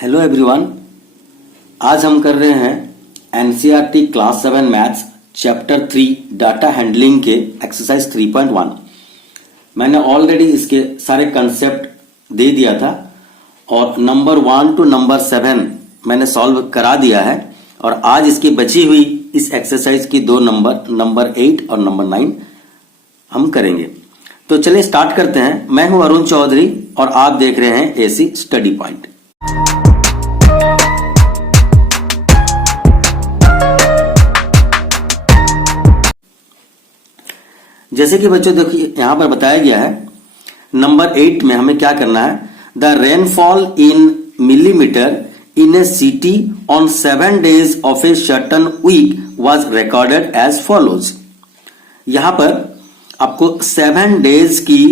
Hello everyone. आज हम कर रहे हैं NCERT class 7 maths chapter 3 data handling के एक्सरसाइज 3.1। मैंने ऑलरेडी इसके सारे कंसेप्ट दे दिया था और नंबर 1 to नंबर 7 मैंने सॉल्व करा दिया है और आज इसकी बची हुई इस एक्सरसाइज की दो नंबर 8 और नंबर 9 हम करेंगे। तो चलिए स्टार्ट करते हैं। मैं हूं अरुण चौधरी और आप देख रहे हैं एसी स्टडी पॉइंट। जैसे कि बच्चों देखिए यहां पर बताया गया है नंबर 8 में हमें क्या करना है। The rainfall in millimetre in a city on 7 days of a certain week was recorded as follows. यहां पर आपको 7 days की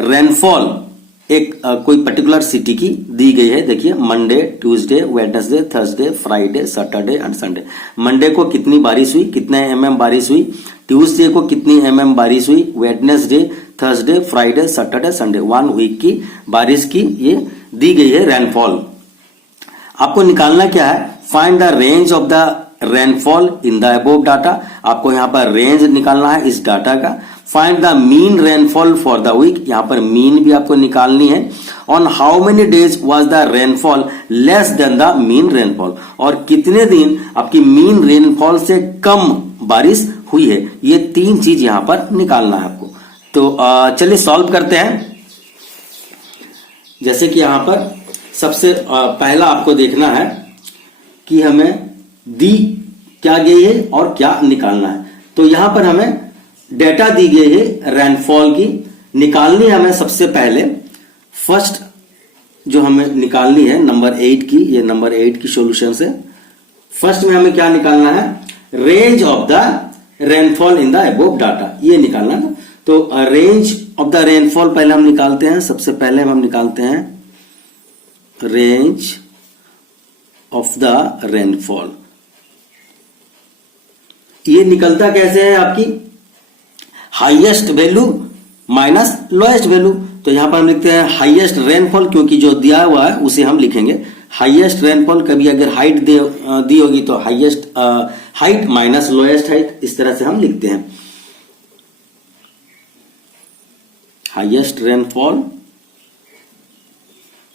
रेनफॉल एक कोई पर्टिकुलर सिटी की दी गई है। देखिए Monday, Tuesday, Wednesday, Thursday, Friday, Saturday and Sunday. Monday को कितनी बारिश हुई, कितने mm बारिश हुई, ट्यूसडे को कितनी mm बारिश हुई, Wednesday, Thursday, Friday, Saturday, Sunday 1 week की बारिश की ये दी गई है रेनफॉल। आपको निकालना क्या है, find the range of the rainfall in the above data. आपको यहां पर रेंज निकालना है इस डाटा का। Find the mean rainfall for the week, यहां पर मीन भी आपको निकालनी है। On how many days was the rainfall less than the mean rainfall, और कितने दिन आपकी मीन रेनफॉल से कम बारिश हुई है। ये तीन चीज यहां पर निकालना है आपको। तो चलिए सॉल्व करते हैं। जैसे कि यहां पर सबसे पहला आपको देखना है कि हमें दी क्या गई है और क्या निकालना है। तो यहां पर हमें डेटा दी गई है रेनफॉल की, निकालनी है हमें सबसे पहले। फर्स्ट जो हमें निकालनी है नंबर 8 की, ये नंबर 8 की सॉल्यूशन से फर्स्ट में हमें क्या निकालना है, range of the rainfall in the above data, ये निकालना है। तो रेंज ऑफ द रेनफॉल पहले हम निकालते हैं। सबसे पहले हम निकालते हैं रेंज ऑफ द रेनफॉल। ये निकलता कैसे है, आपकी highest value minus lowest value. तो यहां पर हम लिखते हैं हाईएस्ट रेनफॉल, क्योंकि जो दिया हुआ है उसे हम लिखेंगे हाईएस्ट रेनफॉल। कभी अगर हाइट दी होगी तो highest height minus lowest height, इस तरह से हम लिखते हैं हाईएस्ट रेनफॉल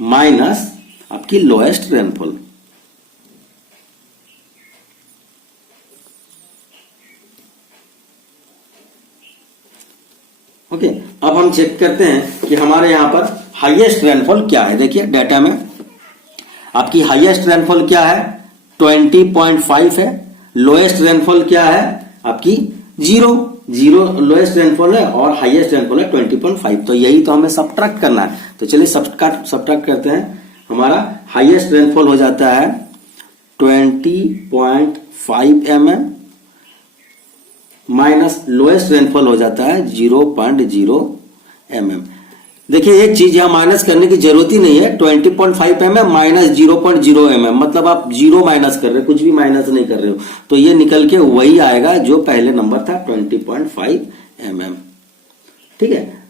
माइनस आपकी लोएस्ट रेनफॉल। ओके, अब हम चेक करते हैं कि हमारे यहां पर हाईएस्ट रेनफॉल क्या है। देखिए डाटा में आपकी हाईएस्ट रेनफॉल क्या है, 20.5 है। लोएस्ट रेनफॉल क्या है आपकी 0 लोएस्ट रेनफॉल है और हाईएस्ट रेनफॉल है 20.5। तो यही तो हमें सब्ट्रैक्ट करना है। तो चलिए सब्ट्रैक्ट करते हैं। हमारा हाईएस्ट रेनफॉल हो जाता है 20.5 mm माइनस लोएस्ट रेनफॉल हो जाता है 0.0 mm। देखिए एक चीज यहां माइनस करने की जरूरत ही नहीं है। 20.5 mm माइनस 0.0 mm, मतलब आप जीरो माइनस कर रहे हो, कुछ भी माइनस नहीं कर रहे हो। तो ये निकल के वही आएगा जो पहले नंबर था 20.5 mm। ठीक है,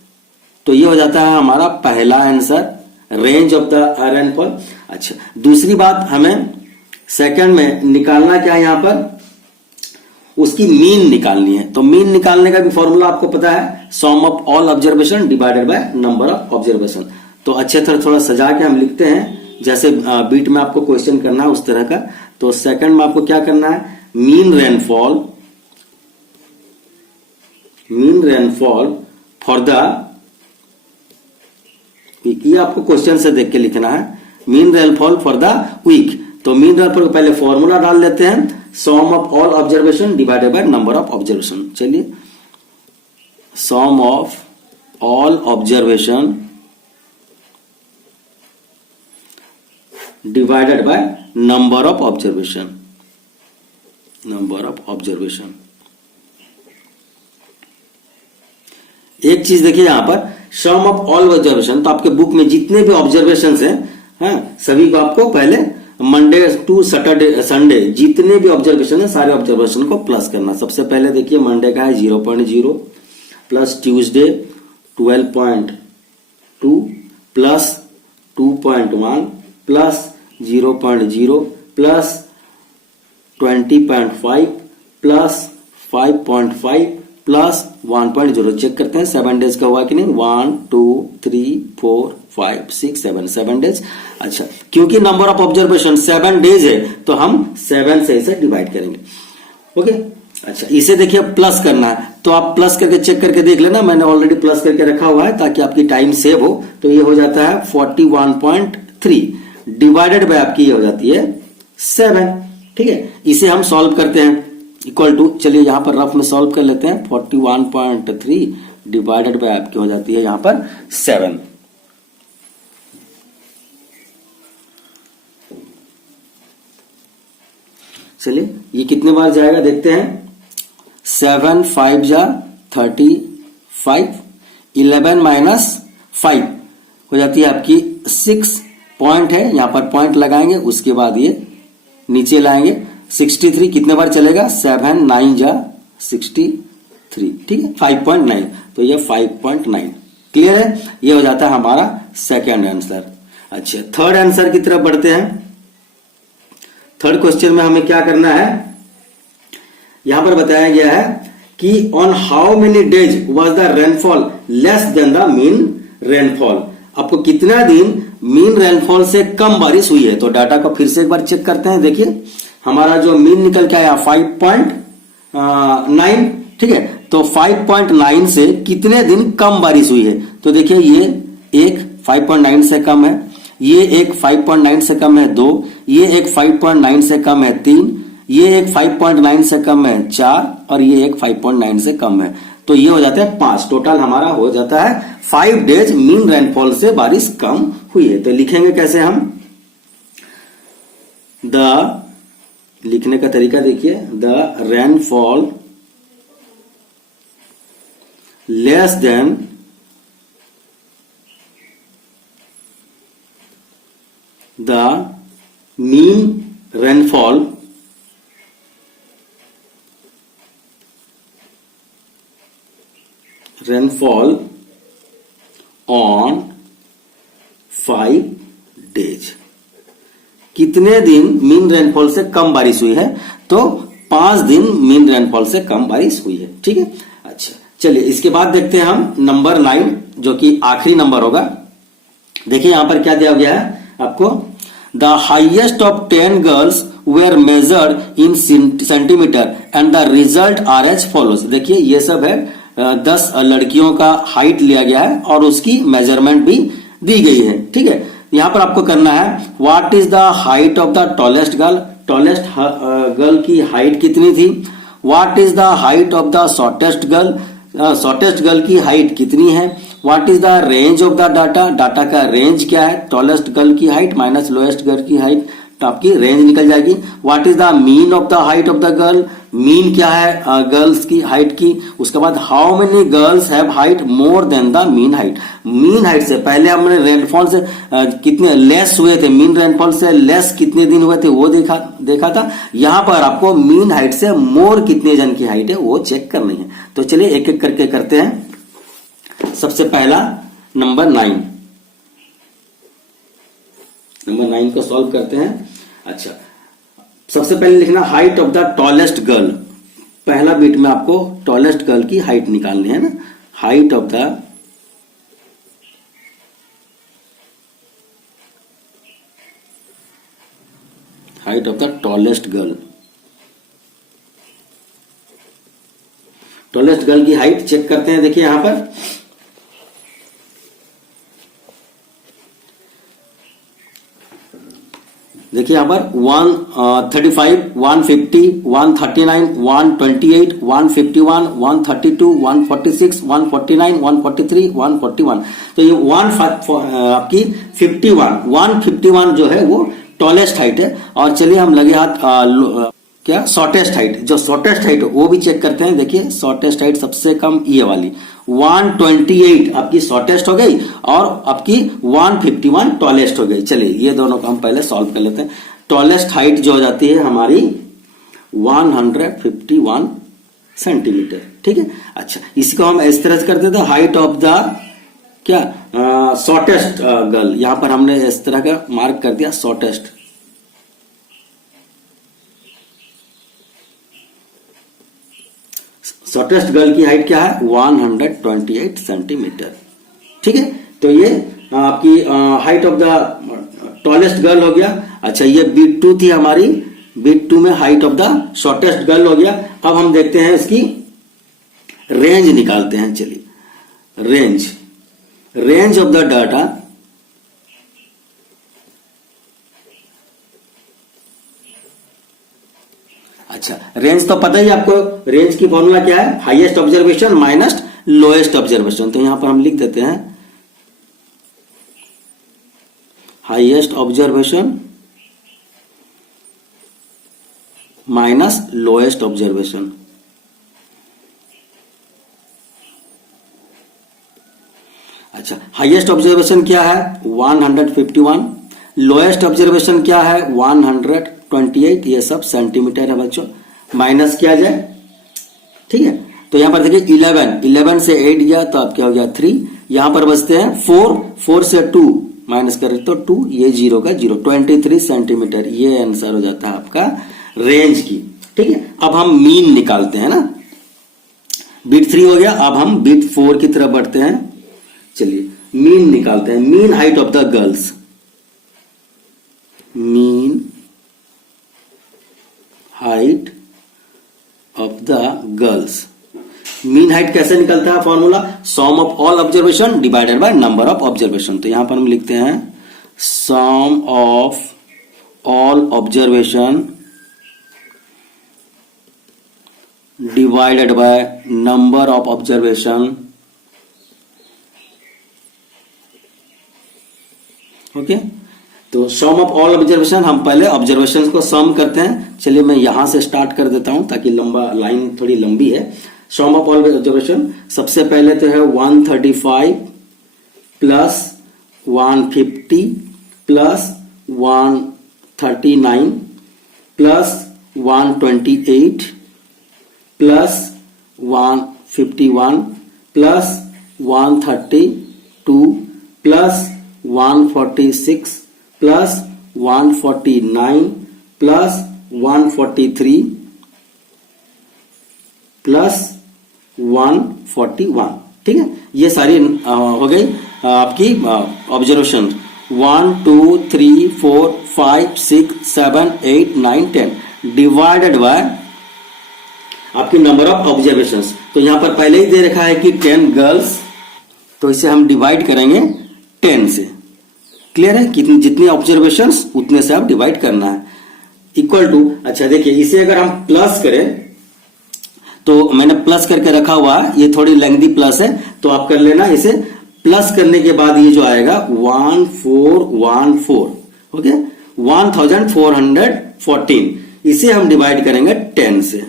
तो ये हो जाता है हमारा पहला answer, range of the rainfall. अच्छा, दूसरी बात हमें सेकंड में निकालना क्या है, यहां पर उसकी मीन निकालनी है। तो मीन निकालने का भी फॉर्मूला आपको पता है, sum of all observation divided by number of observation. तो अच्छे तरह थोड़ा सजा के हम लिखते हैं, जैसे बीट में आपको क्वेश्चन करना है उस तरह का। तो सेकंड में आपको क्या करना है, मीन रेनफॉल फॉर द, ये आपको क्वेश्चन से देख के लिखना है, mean rainfall for the week. तो मीन रेनफॉल पहले फॉर्मूला डाल लेते हैं, sum of all observation divided by number of observation. चलिए, sum of all observation divided by number of observation. एक चीज देखिए यहां पर, सम ऑफ ऑल ऑब्जर्वेशन, तो आपके बुक में जितने भी ऑब्जर्वेशन हैं सभी को आपको पहले मंडे टू सैटरडे संडे जितने भी ऑब्जर्वेशन है सारे ऑब्जर्वेशन को प्लस करना। सबसे पहले देखिए मंडे का है 0.0 plus Tuesday 12.2 plus 2.1 plus 0.0 plus 20.5 plus 5.5 plus 1.0। Check करते हैं 7 डेज का हुआ कि नहीं। 1 2 3 4 5 6 7 7 डेज। अच्छा, क्योंकि नंबर ऑफ ऑब्जर्वेशन 7 डेज है तो हम 7 से इसे डिवाइड करेंगे। ओके, अच्छा इसे देखिए प्लस करना है तो आप प्लस करके चेक करके देख लेना, मैंने ऑलरेडी प्लस करके रखा हुआ है ताकि आपकी टाइम सेव हो। तो ये हो जाता है 41.3 डिवाइडेड बाय आपकी ये हो जाती है 7। ठीक है, इसे हम सॉल्व करते हैं इक्वल टू, चलिए यहां पर रफ में सॉल्व कर लेते हैं। 41.3 डिवाइडेड बाय आपकी हो जाती है यहां पर 7। चलिए ये कितने बार जाएगा देखते हैं। 7 5 जा 35, 11 माइनस 5 हो जाती है आपकी 6 पॉइंट है, यहां पर पॉइंट लगाएंगे, उसके बाद ये नीचे लाएंगे। 63 कितने बार चलेगा, 7 9 जा 63, ठीक है 5.9, तो ये 5.9 क्लियर है। ये हो जाता है हमारा सेकेंड आंसर। अच्छा, थर्ड आंसर की तरफ बढ़ते हैं। थर्ड क्वेश्चन में हमें क्या करना है, यहां पर बताया गया है कि on how many days was the rainfall less than the mean rainfall. आपको कितना दिन मीन रेनफॉल से कम बारिश हुई है। तो डाटा को फिर से एक बार चेक करते हैं। देखिए हमारा जो मीन निकल के आया 5.9, ठीक है, तो 5.9 से कितने दिन कम बारिश हुई है। तो देखिए ये एक 5.9 से कम है, ये एक 5.9 से कम है 2, ये एक 5.9 से कम है 3, ये एक 5.9 से कम है 4 और ये एक 5.9 से कम है। तो ये हो जाता है 5। टोटल हमारा हो जाता है 5 डेज मीन रेनफॉल से बारिश कम हुई है। तो लिखेंगे कैसे हम, द लिखने का तरीका देखिए, the rainfall less than the mean rainfall on 5 days. कितने दिन मीन रेनफॉल से कम बारिश हुई है, तो 5 दिन मीन रेनफॉल से कम बारिश हुई है। ठीक है, अच्छा चलिए इसके बाद देखते हैं हम नंबर 9 जो कि आखिरी नंबर होगा। देखिए यहां पर क्या दिया गया है आपको, the highest of 10 girls were measured in centimetre and the result are as follows. देखिए ये सब है 10 लड़कियों का हाइट लिया गया है और उसकी मेजरमेंट भी दी गई है। ठीक है, यहां पर आपको करना है what is the height of the tallest girl, tallest girl की हाइट कितनी थी। What is the height of the shortest girl, shortest girl की हाइट कितनी है। What is the range of the data, data का रेंज क्या है, tallest girl की हाइट माइनस लोएस्ट गर्ल की हाइट, तो आपकी रेंज निकल जाएगी। What is the mean of the height of the girl, mean क्या है गर्ल्स की हाइट की। उसके बाद how many girls have height more than the mean height, mean height से पहले हमने रेनफॉल से कितने लेस हुए थे, मीन रेनफॉल से लेस कितने दिन हुए थे वो देखा था। यहां पर आपको मीन हाइट से मोर कितने जन की हाइट है वो चेक करनी है। तो चलिए एक एक करके करते हैं। सबसे पहला नंबर 9 को सॉल्व करते हैं। अच्छा, सबसे पहले लिखना height of the tallest girl. पहला बिट में आपको टॉलेस्ट गर्ल की हाइट निकालनी है ना, height of the tallest girl. Tallest girl की हाइट चेक करते हैं। देखिए यहां पर देखिए यहां पर 135, 150, 139, 128, 151, 132, 146, 149, 143, 141। तो ये आपकी 151 जो है वो टॉलेस्ट हाइट है। और चलिए हम लगे हाथ क्या शॉर्टेस्ट हाइट, जो शॉर्टेस्ट हाइट है वो भी चेक करते हैं। देखिए शॉर्टेस्ट हाइट सबसे कम ये वाली 128 आपकी शॉर्टेस्ट हो गई और आपकी 151 टॉलेस्ट हो गई। चलिए ये दोनों को हम पहले सॉल्व कर लेते हैं। टॉलेस्ट हाइट जो हो जाती है हमारी 151 सेंटीमीटर। ठीक है, अच्छा इसी को हम इस तरह से करते थे, हाइट ऑफ द क्या शॉर्टेस्ट गर्ल। यहां पर हमने इस तरह का मार्क कर दिया शॉर्टेस्ट, शॉर्टेस्ट गर्ल की हाइट क्या है 128 सेंटीमीटर। ठीक है, तो ये आपकी height of the tallest girl हो गया। अच्छा, ये बीट 2 थी हमारी, बीट 2 में height of the shortest girl हो गया। अब हम देखते हैं इसकी रेंज निकालते हैं। चलिए, रेंज ऑफ द डाटा, अच्छा रेंज तो पता ही आपको, रेंज की फॉर्मूला क्या है, highest observation minus lowest observation. तो यहां पर हम लिख देते हैं highest observation minus lowest observation. अच्छा, हाईएस्ट ऑब्जर्वेशन क्या है 151, लोएस्ट ऑब्जर्वेशन क्या है 128, ये सब सेंटीमीटर है बच्चों, माइनस किया जाए। ठीक है, तो यहां पर देखिए 11 से 8 गया तो अब क्या हो गया 3, यहां पर बचते हैं 4 से 2 माइनस करें तो 2, ये 0 का 0, 23 सेंटीमीटर, ये आंसर हो जाता है आपका रेंज की। ठीक है, अब हम मीन निकालते हैं ना, बीट 3 हो गया, अब हम बीट 4 की तरफ बढ़ते हैं। चलिए, मीन निकालते हैं, mean height of the girls, mean height of the girls. Mean height कैसे निकलता है, formula sum of all observation divided by number of observation. तो यहां पर हम लिखते हैं sum of all observation divided by number of observation. Okay, तो सम ऑफ ऑल ऑब्जर्वेशन, हम पहले ऑब्जर्वेशन को सम करते हैं। चलिए मैं यहां से स्टार्ट कर देता हूं ताकि लंबा लाइन थोड़ी लंबी है। सम ऑफ ऑल ऑब्जर्वेशन, सबसे पहले तो है 135 plus 150 plus 139 plus 128 plus 151 plus 132 plus 146 plus 149 plus 143 plus 141। ठीक है, ये सारी हो गई आपकी ऑब्जर्वेशन। 1 2 3 4 5 6 7 8 9 10 डिवाइडेड बाय आपकी नंबर ऑफ ऑब्जर्वेशंस। तो यहां पर पहले ही दे रखा है कि 10 गर्ल्स, तो इसे हम डिवाइड करेंगे 10 से। क्लियर है, कितनी जितनी ऑब्जर्वेशंस उतने से आप डिवाइड करना है, इक्वल टू। अच्छा देखिए, इसे अगर हम प्लस करें, तो मैंने प्लस करके रखा हुआ है, ये थोड़ी लेंथी प्लस है तो आप कर लेना। इसे प्लस करने के बाद ये जो आएगा 1414, ओके 1414, इसे हम डिवाइड करेंगे 10 से।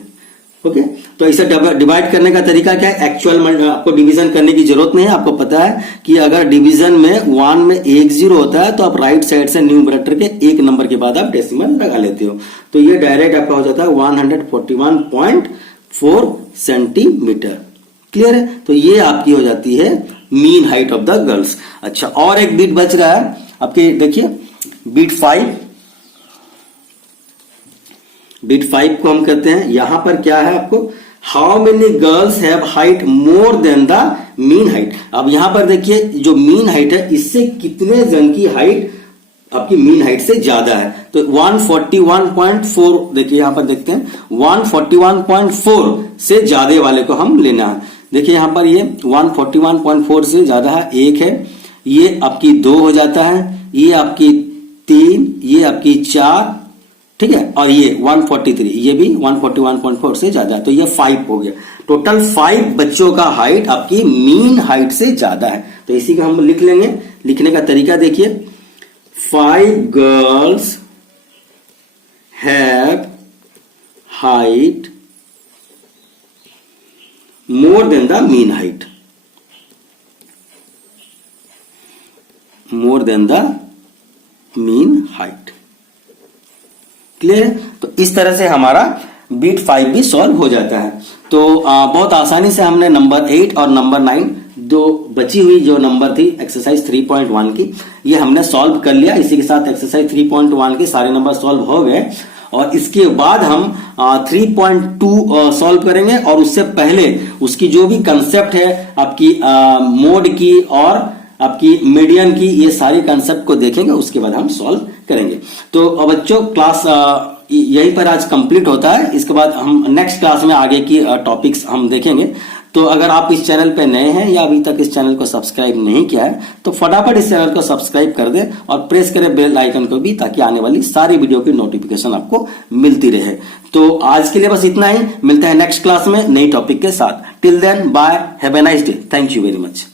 ओके, तो इसे डिवाइड करने का तरीका क्या है, एक्चुअल आपको डिवीजन करने की जरूरत नहीं है। आपको पता है कि अगर डिवीजन में 1 में एक 0 होता है तो आप राइट साइड से न्यूमरेटर के एक नंबर के बाद आप डेसिमल लगा लेते हो, तो ये डायरेक्ट आपका हो जाता है 141.4 सेंटीमीटर। क्लियर है, तो ये आपकी हो जाती है mean height of the girls. अच्छा, और एक बीट बच रहा है आपके, देखिए बीट 5, बीट 5 को हम कहते हैं, यहां पर क्या है आपको, how many girls have height more than the mean height. अब यहां पर देखिए जो मीन हाइट है, इससे कितने जन की हाइट आपकी मीन हाइट से ज्यादा है। तो 141.4, देखिए यहां पर देखते हैं 141.4 से ज्यादा वाले को हम लेना है। देखिए यहां पर ये 141.4 से ज्यादा है, 1 है, ये आपकी 2 हो जाता है, ये आपकी 3, ये आपकी 4, ठीक है, और ये 143, ये भी 141.4 से ज्यादा है, तो ये 5 हो गया। टोटल 5 बच्चों का हाइट आपकी मीन हाइट से ज्यादा है। तो इसी को हम लिख लेंगे। लिखने का तरीका देखिए, 5 girls have height more than the mean height, more than the mean height. Clear है, तो इस तरह से हमारा बीट 5 भी सॉल्व हो जाता है। तो बहुत आसानी से हमने नंबर 8 और नंबर 9, दो बची हुई जो नंबर थी एक्सरसाइज 3.1 की, ये हमने सॉल्व कर लिया। इसी के साथ एक्सरसाइज 3.1 के सारे नंबर सॉल्व हो गए। और इसके बाद हम 3.2 सॉल्व करेंगे और उससे पहले उसकी जो भी कंसेप्ट है आपकी मोड की और आपकी मीडियन की, ये सारी कंसेप्ट को देखेंगे, उसके बाद हम सॉल्व करेंगे। तो बच्चों क्लास यहीं पर आज कंप्लीट होता है। इसके बाद हम नेक्स्ट क्लास में आगे की टॉपिक्स हम देखेंगे। तो अगर आप इस चैनल पे नए हैं या अभी तक इस चैनल को सब्सक्राइब नहीं किया है तो फटाफट इस चैनल को सब्सक्राइब कर दें और प्रेस करें बेल आइकन को भी, ताकि आने वाली सारी वीडियो की नोटिफिकेशन आपको मिलती रहे। तो आज के लिए बस इतना ही, मिलते हैं नेक्स्ट क्लास में नई टॉपिक के साथ। Till then bye, have a nice day, thank you very much.